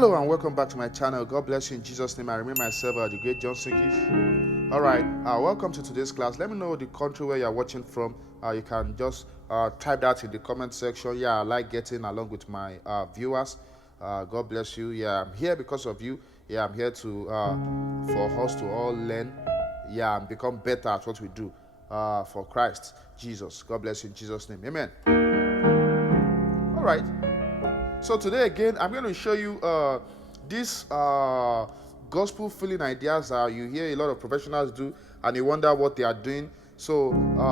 Hello and welcome back to my channel. God bless you in Jesus' name. I remain myself, the great Johnsonkeyz. Alright, welcome to today's class. Let me know the country where you're watching from. You can just type that in the comment section. Yeah, I like getting along with my viewers. God bless you. Yeah, I'm here because of you. Yeah, I'm here to for us to all learn, and become better at what we do for Christ Jesus. God bless you in Jesus' name. Amen. All right. So today again, I'm going to show you these gospel feeling ideas that you hear a lot of professionals do, and you wonder what they are doing. So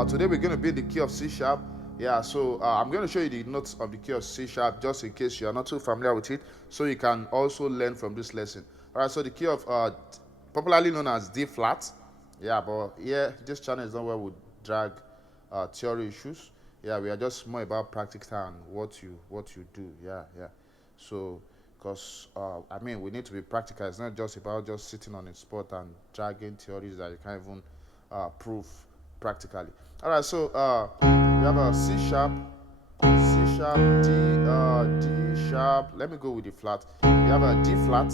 today we're going to be in the key of C sharp. Yeah, so I'm going to show you the notes of the key of C sharp, just in case you are not too familiar with it, so you can also learn from this lesson. All right, so the key of popularly known as D flat. Yeah, but yeah, this channel is not where we drag theory issues. Yeah, we are just more about practical and what you do. Yeah. So, because I mean, we need to be practical. It's not just about just sitting on a spot and dragging theories that you can't even prove practically. All right, so we have a C sharp, D sharp. Let me go with the flat. We have a D flat,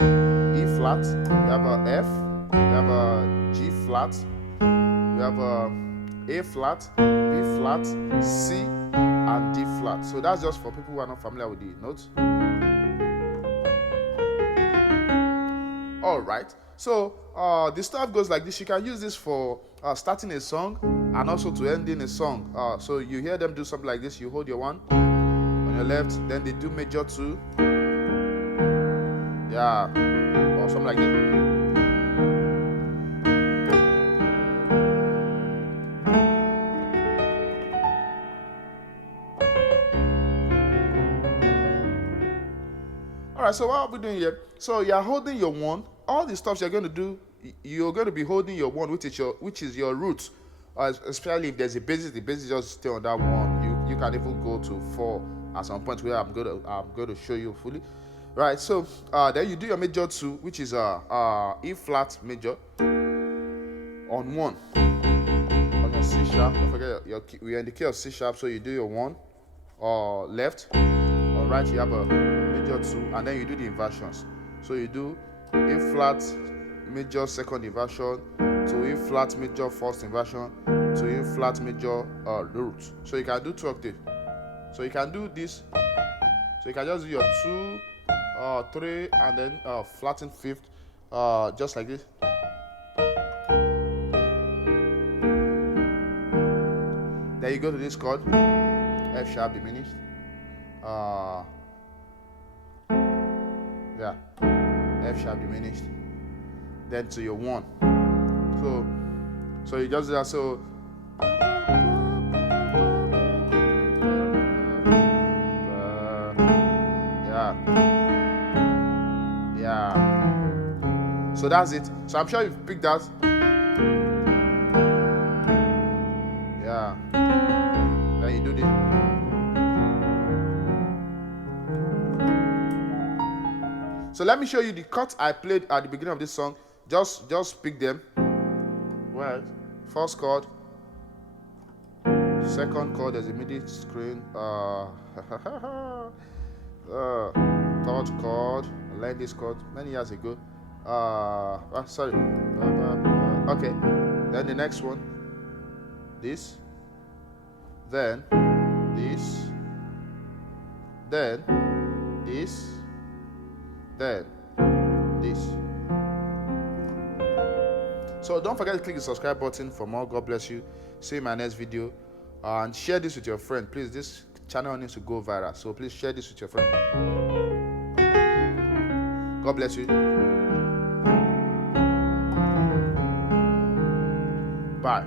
E flat. We have a F. We have a G flat. We have a flat, B flat, C, and D flat. So that's just for people who are not familiar with the notes. All right. So the stuff goes like this. You can use this for starting a song and also to ending a song. So you hear them do something like this. You hold your one on your left, then they do major two. Yeah, or something like this. All right, so what are we doing here? So you're holding your one. All the stuff you're going to do, you're going to be holding your one, which is your root. Especially if there's a basis, the basis just stay on that one. You can even go to 4 at some point where I'm going to show you fully. Right. So then you do your major 2, which is E flat major on 1 on your C sharp. Don't forget we are in the key of C sharp, so you do your 1 left or right. You have a major 2, and then you do the inversions. So you do A flat major second inversion to E flat major first inversion to E flat major root. So you can do 2 octaves. So you can do this. So you can just do your 2, 3, and then flatten 5th, just like this. Then you go to this chord, F sharp diminished. Yeah, F sharp diminished. Then to your 1. So you just do that. So yeah. So that's it. So I'm sure you've picked that. Yeah. Then you do this. So let me show you the chords I played at the beginning of this song. Just pick them. Well, first chord, second chord, there's a MIDI screen. Third chord, I learned this chord many years ago. Sorry. Okay. Then the next one, this. Then this. Then this. Then this. So don't forget to click the subscribe button for more. God bless you. See you in my next video, and share this with your friend. Please, this channel needs to go viral, so please share this with your friend. God bless you. Bye.